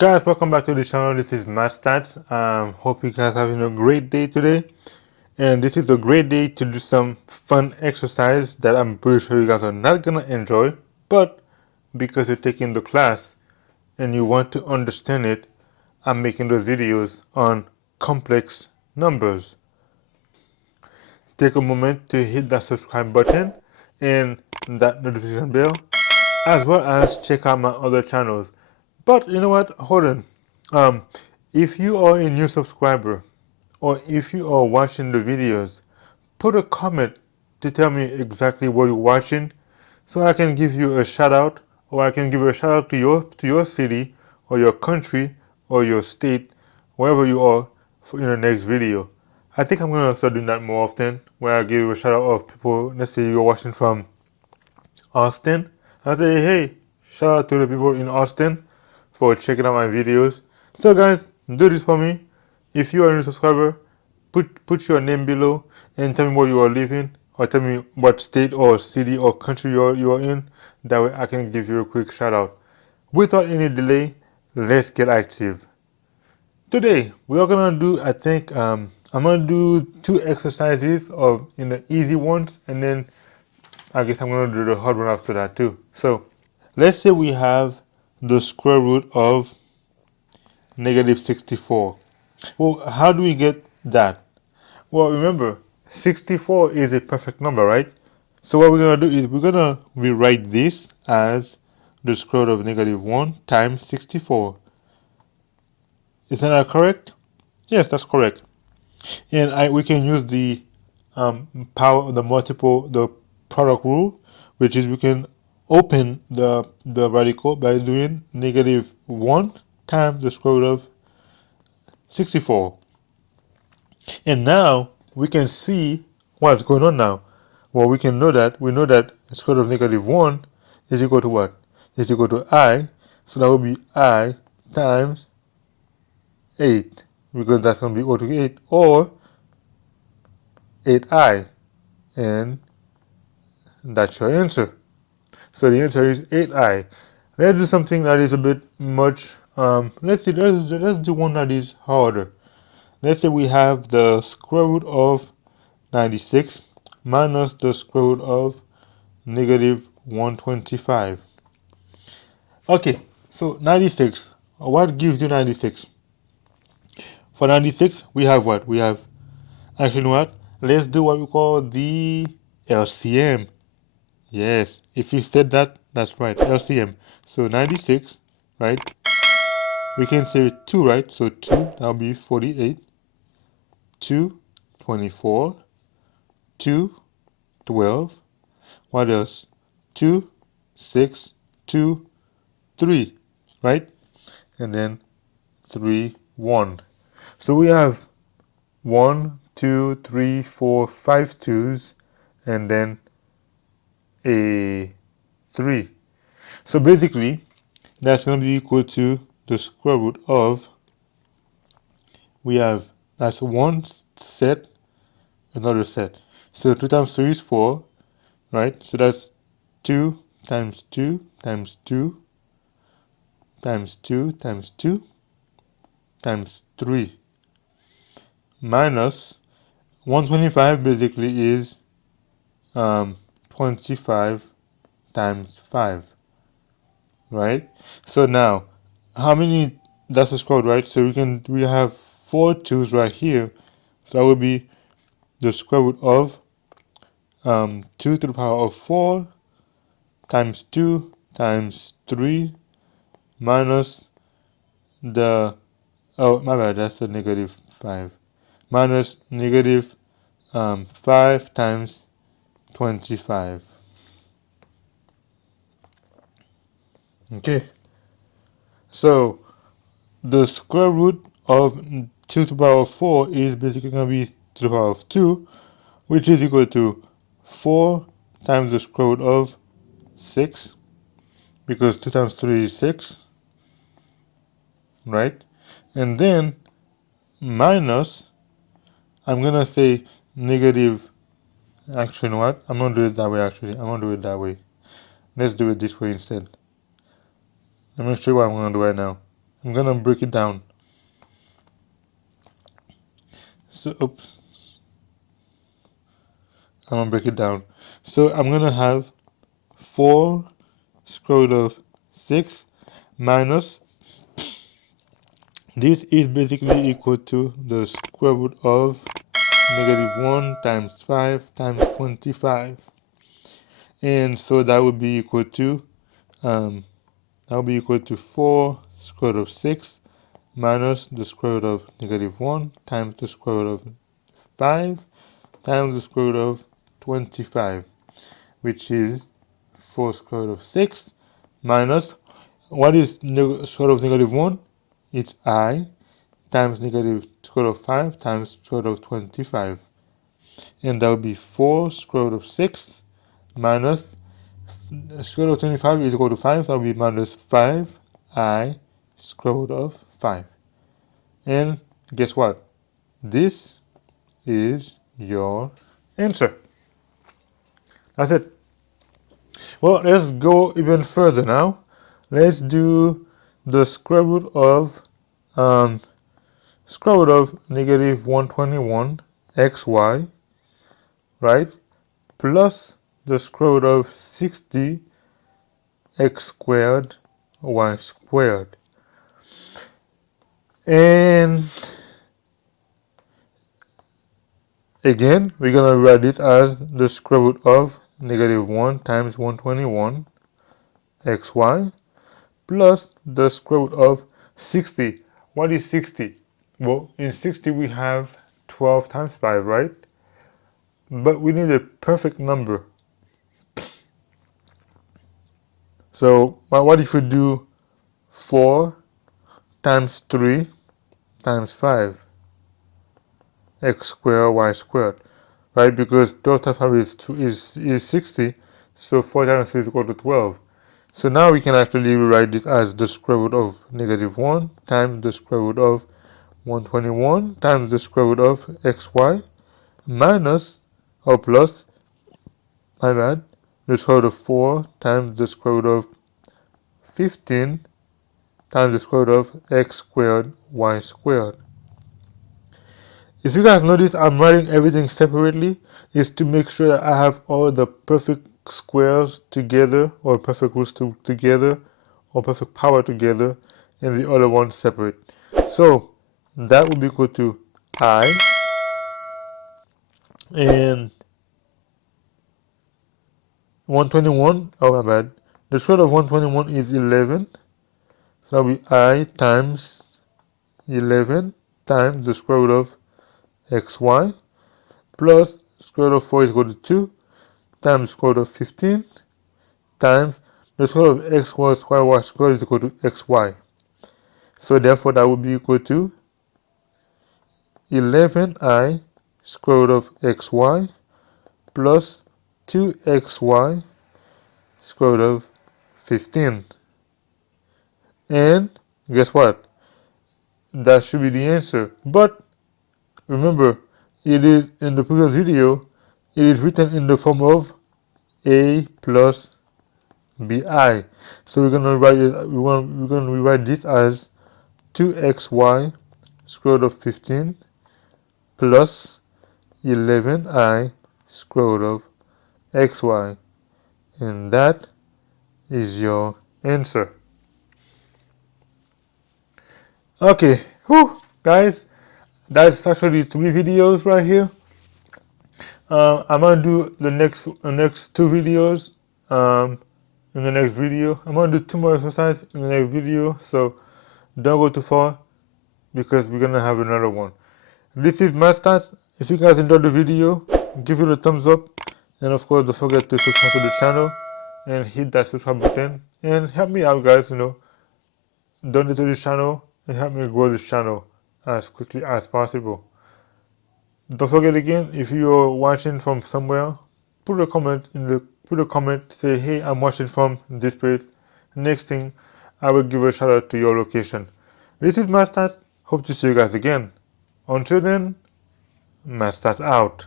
Guys, welcome back to the channel. This is MathStats. Hope you guys are having a great day today. And this is a great day to do some fun exercise that I'm pretty sure you guys are not gonna enjoy, but because you're taking the class and you want to understand it, I'm making those videos on complex numbers. Take a moment to hit that subscribe button and that notification bell, as well as check out my other channels. But you know what? Hold on. Um, if you are a new subscriber or if you are watching the videos, put a comment to tell me exactly what you're watching so I can give you a shout out, or I can give a shout out to your city or your country or your state, wherever you are, in the next video. I think I'm gonna start doing that more often, where I give you a shout out of people. Let's say you're watching from Austin. I say, hey, shout out to the people in Austin for checking out my videos. So guys, do this for me. If you are a new subscriber, put your name below and tell me where you are living, or tell me what state or city or country you are in. That way I can give you a quick shout out. Without any delay, let's get active. Today we are gonna do, I think, I'm gonna do two exercises of the easy ones, and then I guess I'm gonna do the hard one after that too. So let's say we have the square root of negative 64. Well, how do we get that? Well, remember, 64 is a perfect number, right? So what we're going to do is we're going to rewrite this as the square root of negative 1 times 64. Isn't that correct? Yes, that's correct. And we can use the power, the product rule, which is we can open the radical by doing negative 1 times the square root of 64. And now we can see what's going on now. Well, we know that the square root of negative 1 is equal to what? Is equal to I. So that will be I times 8, because that's going to be equal to 8, or 8I. And that's your answer. So the answer is 8I. Let's do something that is a bit much. Let's do one that is harder. Let's say we have the square root of 96 minus the square root of negative 125. Okay, so 96. What gives you 96? For 96, we have what? We have, actually, you know what? Let's do what we call the LCM. Yes, if you said that, that's right, LCM. So 96, right? We can say 2, right? So 2, that'll be 48. 2, 24. 2, 12. What else? 2, 6, 2, 3, right? And then 3, 1. So we have 1, 2, 3, 4, 5 twos, and then a 3. So basically, that's going to be equal to the square root of, we have, that's one set, another set. So 2 times 3 is 4, right? So that's 2 times 2 times 2 times 2 times 2 times 3 minus 125 basically is 25 times 5, right? So now, how many, that's a square root, right? So we have 4 twos right here. So that would be the square root of 2 to the power of 4 times 2 times 3 minus the, oh, my bad, that's a negative 5, minus negative 5 times 25. Okay, so the square root of 2 to the power of 4 is basically going to be to the power of 2, which is equal to 4 times the square root of 6, because 2 times 3 is 6, right? And then minus, I'm going to say negative, actually, you know what? I'm going to do it that way, actually. I'm going to do it that way. Let's do it this way instead. Let me show you what I'm going to do right now. I'm gonna break it down. So oops, I'm gonna break it down. So I'm gonna have 4 square root of 6 minus, this is basically equal to the square root of -1 times 5 times 25. And so that would be equal to um, 4 square root of 6 minus the square root of -1 times the square root of 5 times the square root of 25, which is 4 square root of 6 minus, what is square root of -1? It's I times negative square root of 5 times square root of 25. And that would be 4 square root of 6 minus square root of 25 is equal to 5, so that will be minus 5i square root of 5. And guess what? This is your answer. That's it. Well, let's go even further now. Let's do the square root of negative 121 xy, right? Plus the square root of 60 x squared y squared. And again, we're going to write this as the square root of -1 times 121 xy plus the square root of 60. What is 60? Well, in 60 we have 12 times 5, right? But we need a perfect number. So what if we do 4 times 3 times 5 x squared y squared, right? Because 12 times 5 is 60, so 4 times 3 is equal to 12. So now we can actually rewrite this as the square root of -1 times the square root of 121 times the square root of xy minus, or plus, my bad, the square root of 4 times the square root of 15 times the square root of x squared y squared. If you guys notice, I'm writing everything separately, is to make sure that I have all the perfect squares together, or perfect roots together, or perfect power together, and the other one separate. So that would be equal to I, and 121, oh my bad, the square root of 121 is 11, so that will be I times 11 times the square root of xy plus square root of 4 is equal to 2 times square root of 15 times the square root of x squared y squared is equal to xy. So therefore that would be equal to 11i square root of xy plus 2xy square root of 15. And guess what? That should be the answer. But remember, it is in the previous video, it is written in the form of a plus bi. So we're gonna write it, we're gonna rewrite this as 2xy square root of 15 plus 11i square root of xy, and that is your answer. Okay, whew, guys, that's actually 3 videos right here. I'm gonna do the next 2 videos in the next video. I'm gonna do 2 more exercises in the next video, so don't go too far because we're gonna have another one. This is my stats. If you guys enjoyed the video, give it a thumbs up, and of course don't forget to subscribe to the channel and hit that subscribe button and help me out, guys. Donate to this channel and help me grow this channel as quickly as possible. Don't forget again, if you're watching from somewhere, put a comment, say, hey, I'm watching from this place. Next thing, I will give a shout out to your location. This is Matt Stats. Hope to see you guys again. Until then, Matt Stats out.